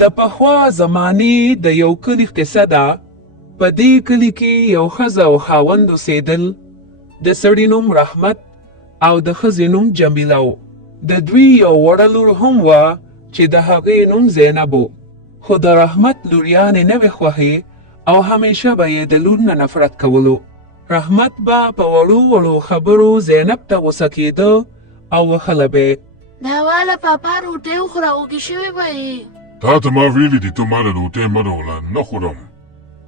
د پخوا زمانې د یو کلي قصه ده. په دې کلي کې یو ښځه او خاوند اوسېدل. د سړي نوم رحمت او د ښځې نوم جمیله و. د دوی یو وړه لور هم وه چې د هغې نوم زینب و. خو د رحمت لوریانې نه وې خوښې او همیشه به یې د لور نه نفرت کولو. رحمت به په وړو وړو خبرو زینب ته غوسه کېده او وهله به یې. ناواله پاپا روټۍ وخوره، اوږې شوې به یې. تا ته ما ویلي دي ته ماله روټۍ مه راوړه، نه خورم.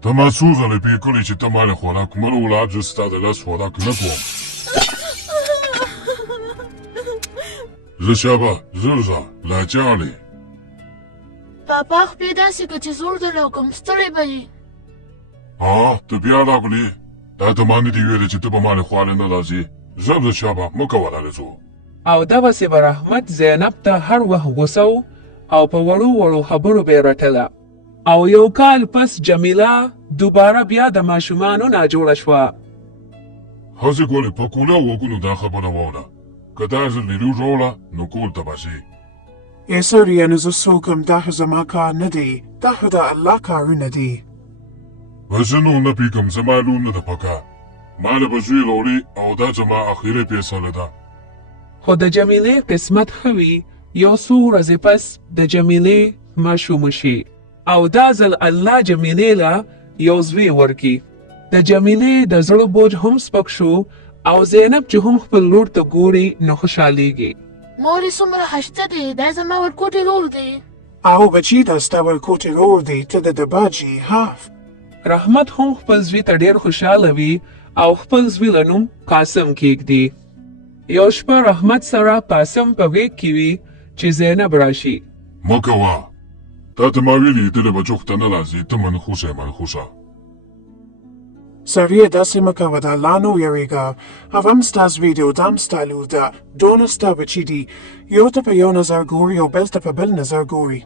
ته ما څو ځله پرې کړې چې ته ماله خوراک مه راوړه، زه ستا د لاس خوراک نه کوم. زه شابه ژر ځه لا چاړې. پاپا خپې داسې که چې زور درله کوم ستړی به یې. ته بیا راغلې؟ دا ته ما نه دي ویلې چې ته به ماله خواله نه راځې. ژر ځه شابه مه کوه رالې. او دغسې به رحمت زینب ته هر وخت غوسه و او په وړو وړو خبرو به یې رټله. او یو کال پس جمیله دوباره بیا د ماشومانو ناجوړه شوه. هسې ګورې په کوله وګونو دا خبره واوره. که دا ځل لیرو راوړه نو کور ته به ځې. ای سړیه نو زه څوک یم؟ دا خو زما کار نه دی، دا خو د الله کارونه دي. زه نو نه پوهېږم، زما لور نه ده پکار. ما له به زوی راوړې او دا زما اخري فیصله ده. خو د جمیلې قسمت ښه وي، یو څو ورځې پس د جمیلې ماشوم وشي او دا ځل الله جمیلې له یو زوی ورکړي. د جمیلې د زړه بوج هم سپک شو او زینب چې هم خپل لور ته ګوري نو خوشحالیږي. مور یې څومره خشته دی، دا زما ورکوټې لور دی. او بچي دا ستا ورکوټې لور دی، ته د باجي هاف. رحمت هم خپل زوی ته ډېر خوشحاله وي او خپل زوی له نوم قاسم کېږدي. یو شپه رحمت سره قاسم په غېږ کې وي چې زینب راشي. مه کوه، تا ته ما ویلي ته له بچو ته نه راځې، ته منخوشه یې منخوشه. سړیه داسې مه کوه، د الله نه ویرېږه. هغه هم ستا زوی دی او دا هم ستا لور ده، دواړه ستا بچي دي. یو ته په یو نظر ګوري او بل ته په بل نظر ګوري.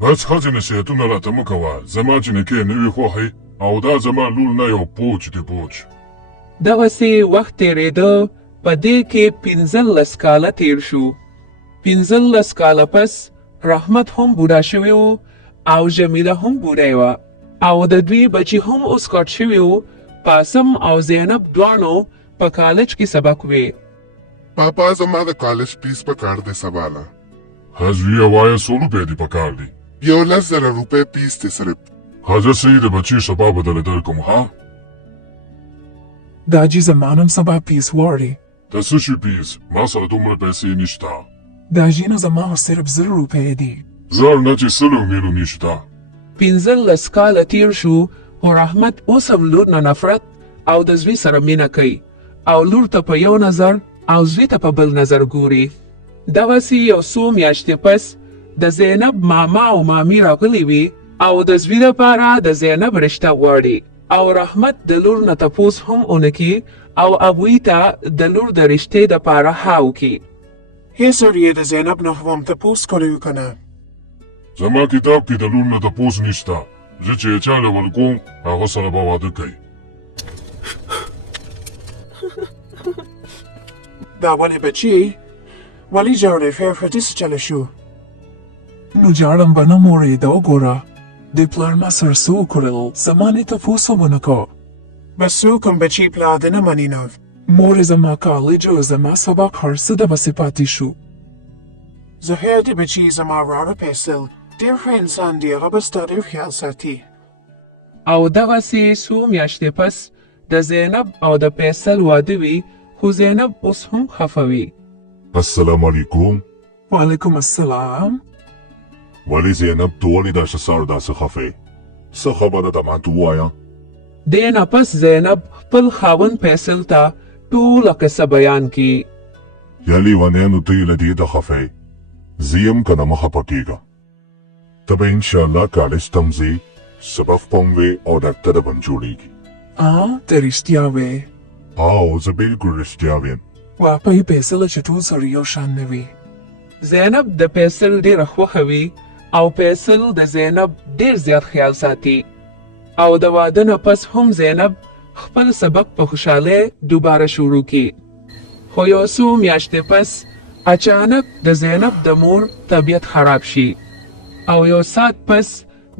بس ښځې نصیحتونه راته مه کوه، زما جنکۍ نه وي خوښې او دا زما لور نه یو پوچ دی پوچ. دغسې وخت تېرېده. په دې کې 15 کاله تېر شو. 15 کاله پس رحمت هم بوډا شوی و او جمیله هم بوډۍ وه او د دوی بچي هم اوس غټ شوي وو. قاسم او زینب دواړو په کالج کې سبق وی. پاپا زما د کالج فیس په کار دی سباله. زویه وایه څو روپۍ دې په کار دي؟ 11,000 روپۍ فیس دی صرف. زه صحیح د بچي سبا به درله درکړم ها. دا جي زما نن سبا فیس غواړي. د څه شي فیس؟ ما سره دومره پیسې نشته. دا جي نو زما خو صرف 0 روپۍ دي. زر نه چې سلو میرو نشته. 15 کاله تیر شو خو رحمت اوس هم لور نه نفرت او د زوی سره مینه کوي او لور ته په یو نظر او زوی ته په بل نظر ګوري. دغسې یو څو میاشتې پس د زینب ماما او مامي راغلی وي او د زوی لپاره د زینب رشته غواړي او رحمت د لور نه تپوس هم ونکړي او ابوی ته د لور د رشتې دپاره ها وکړي. ای سړیه د زینب نه خو هم تپوس کړی و که نه؟ زما کتاب کې د لور نه تپوس نشته. زه چې یې چاله ورکوم هغه سره به واده کوي. دا ولې بچي؟ ولې ژاړې؟ خیر خو دې څه چله شو؟ نو ژاړم به نه مورې، دا وګوره د پلار ما سره څه وکړل، زما نه تپوس هم ونه کړ. بس څوک هم بچي پلار دې نه مني نه. مورې زما کالج او زما سبق هر څه دغسې پاتې شو. زهیر دې بچي زما وراره فیصل ډېر ښه انسان دی، هغه به ستا ډېر خیال ساتي. او دغسې څو میاشتې پس د زینب او د فیصل واده وي خو زینب اوس هم خفه وي. السلام علیکم. وعلیکم السلام. ولې زینب ته ولې داسې سر داسې خفې؟ څه خبره ده ماته ووایه. دې نه پس زینب خپل خاوند فیصل ته ټوله قصه بیان کړي. یا لیونیانو ته یې له دې ته خفې، زه یم که نه مه خفه کېږه. ته به انشاءالله کالج ته هم ځې، سبق به هم وې او ډاکټره به هم جوړېږي. ته رښتیا وې؟ او زه بلکل رښتیا ویم. واقعي فیصله چې ټول سړي یو شان نه وي. زینب د فیصل ډېره خوښه وي او فیصل د زینب ډېر زیات خیال ساتي او د واده نه پس هم زینب خپل سبق په خوشحالۍ دوباره شروع کړي. خو یو څو میاشتې پس اچانک د زینب د مور طبیعت خراب شي. او یو ساعت پس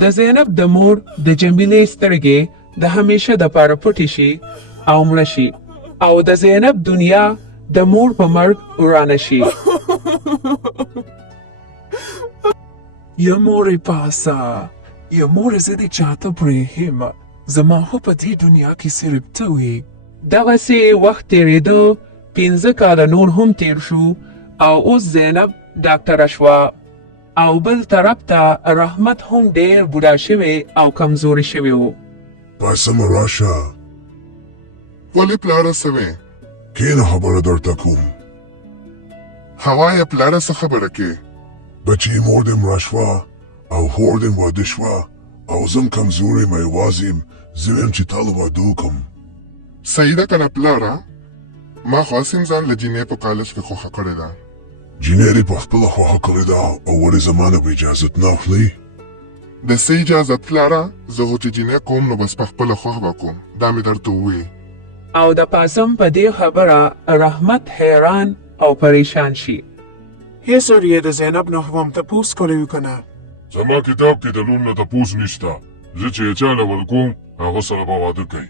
د زینب د مور د جمیلې سترګې د همیشه د پاره پټې شي او مړه شي او د زینب دنیا د مور په مرګ ورانه شي. یا مورې پاسه، یا مورې زه دې چاته پرېښیم، زما خو په دې دنیا کې صرف ته وې. دغسې وخت تېرېده، 15 کاله نور هم تېر شو او اوس زینب ډاکټره شوه او بل طرف ته رحمت هم ډېر بوډا شوی او کمزوري شوی و. پاسم راشه. ولې پلاره سوې؟ کینه خبره درته کوم. هوا یې پلاره څه خبره کې؟ بچی مور دې مړه شوه او خور دې واده شوه او زم کمزوری یم یوازې یم، زه ویم چې تا له واده وکړم. صحیح ده که نه پلاره؟ ما خو هسې ځان له جینۍ په کالج کې خوښه کړې ده. جینۍ دې په خپله خوښه کړې ده او ولې زما نه به اجازت نه اخلي؟ د څه اجازت پلاره؟ زه خو چې جینۍ کوم نو بس په خپله خوښ به کوم، دا مې درته ووایي. او د پاسم په دې خبره رحمت حیران او پریشان شي. هې سړیه، د زینب نه خو هم تپوس کړی و که نه؟ زما کتاب کې د لور نه تپوس نشته، زه چې یې چاله ورکوم هغه سره به واده کوي.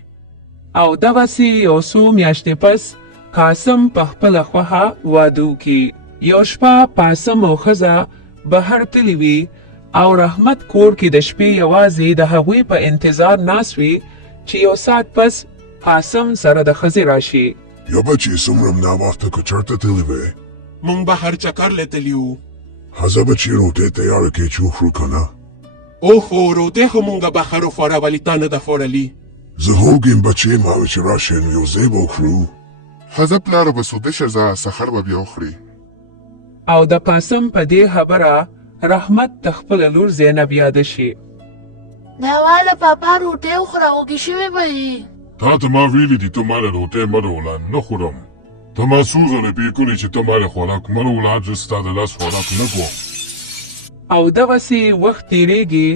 او دغسې یو څو میاشتې پس قاسم په خپله خوښه واده وکړي. یو شپه قاسم او ښځه بهر تللی وي او رحمت کور کې د شپې یوازې د هغوی په انتظار ناست وي چې یو ساعت پس قاسم سره د ښځې راشي. یا بچې څومره ناوخته که چېرته تللی وې؟ مونږ بهر چکر لیدلی وو. ښځه بچې روټۍ تیاره کړې چې وخورو که نه؟ اوهو، روټۍ خو مونږ بهر وخوړه ولې تا نه ده خوړلي؟ زه هوږ یم بچې، ما وې چې راشئ نو یو ځای به وخورو. ښځه پلاره به سوده شه، ځه سحر به بیا وخوري. او د قاسم په دې خبره رحمت د خپله لور زینب یاده شي. ناواله پاپا روټۍ وخوره، وږې شوې به یې. تا ته ما ویلي دي ته ما له روټۍ مه راوله، نه خورم. ته ما څو ځله پې کړې چې ته ما له خوراک مه راوله، زه ستا د لاس خوراک نه کوم. او دغسې وخت تېرېږي،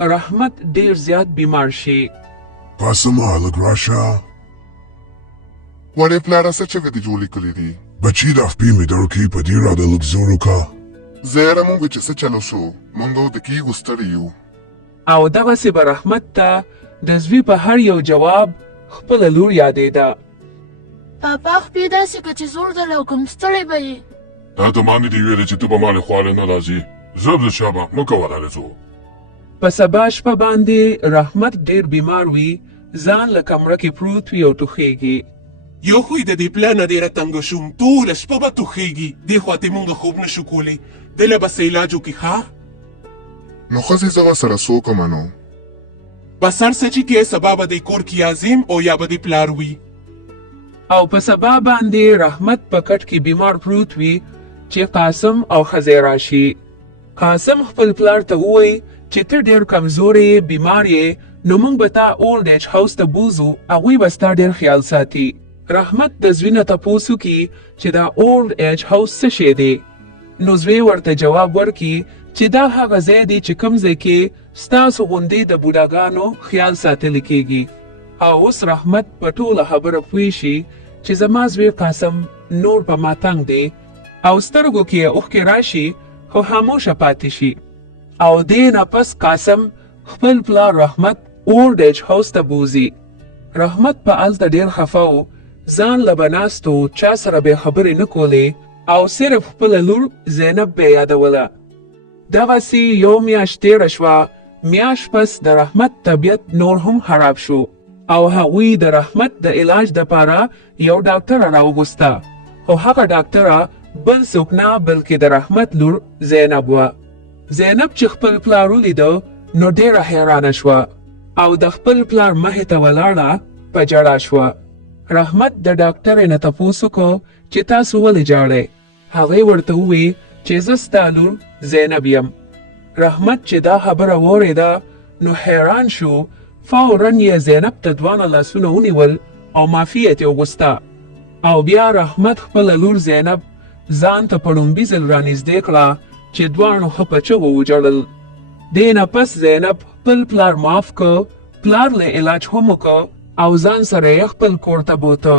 رحمت ډېر زیات بیمار شي. قاسمه هلک راشه. وړې پلاره څه چغې دې جوړې کړي دي؟ بچی د خپې مې درکړي، په دې راته لږ زور وکړه. زه یاره مونږ چې څه چلو شو، مونږ د کېږو ستړي یو. او دغسې به رحمت ته د زوی په هر یو جواب خپله لور یادېده. پاپا خپې داسې که چې زور ده له کوم ستړی به یې. تا ته ما نه دي ویلې چې ته به ما له خواله نه راځې. ضرب د شابه مه کوه رالېځو. په سبا شپه باندې رحمت ډېر بیمار وي، ځان له کمره کې پروت وي او ټوخېږي. یو خو یې د دې پله نه ډېره تنګه شوم، ټوله شپه به ټوخېږي، دې خواته مونږ خوب نه شو کولی، دی له به څه علاج وکړي ښه؟ نو ښځې زه ورسره څه وکړمه نو؟ بس هر څه چې کې سبا به دی کور کې عظیم او یا به دی پلار وي. او په سبا باندې رحمت په کټ کې بیمار پروت وي چې قاسم او ښځې راشي. قاسم خپل پلار ته ووایي چې ته ډېر کمزوری بیمار یې، نو موږ به تا اولډ ایج هاوس ته بوځو، هغوی به ستا ډېر خیال ساتي. رحمت د زوی نه تپوس وکړي چې دا اولډ ایج هاوس څه شی دی، نو زوی ورته جواب ورکړي چې دا هغه ځای دی چې کوم ځای کې ستاسو غوندې د بوډاګانو خیال ساتلی کیږي. او اوس رحمت په ټوله خبره پوه شي چې زما زوی قاسم نور په ما تنګ دی او سترګو کې یې اوښکې راشي خو خاموشه پاتې شي. او دې نه پس قاسم خپل پلار رحمت اولډ ایج هاوس ته بوځي. رحمت په هلته ډېر خفه و، ځان له به ناست و، چا سره به یې خبرې نه کولې او صرف خپله لور زینب به یې یادوله. دغسې یو میاشت تېره شوه، میاشت پس د رحمت طبیعت نور هم خراب شو او هغوی د رحمت د علاج دپاره یو ډاکټره راوغوسته، خو هغه ډاکټره بل څوک نه بلکې د رحمت لور زینب وه. زینب چې خپل پلار ولیده نو ډېره حیرانه شوه او د خپل پلار مخې ته ولاړه په ژړا شوه. رحمت د ډاکټرې نه تپوس وکړو چې تاسو ولې ژاړئ؟ هغې ورته وویل چې زه ستا لور زینب یم. رحمت چې دا خبره واورېده نو حیران شو، فوراً یې زینب ته دواړه لاسونه ونیول او معافي یې ترې وغوسته. او بیا رحمت خپله لور زینب ځان ته په لومبي ځل رانږدې کړه چې دواړو ښه په چغو وژړل. دې نه پس زینب خپل پلار معاف کړ، پلار له علاج هم وکړ او ځان سره یې خپل کور ته بوته.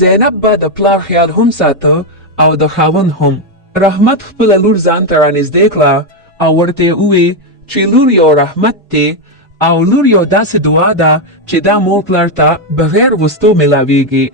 زینب به د پلار خیال هم ساته او د خاوند هم. رحمت خپله لور ځان ته رانږدې کړه او ورته یې وویل چې لور یو رحمت دی او لور یو داسې دعا ده چې دا مور پلار ته بغیر وستو ملاویږي.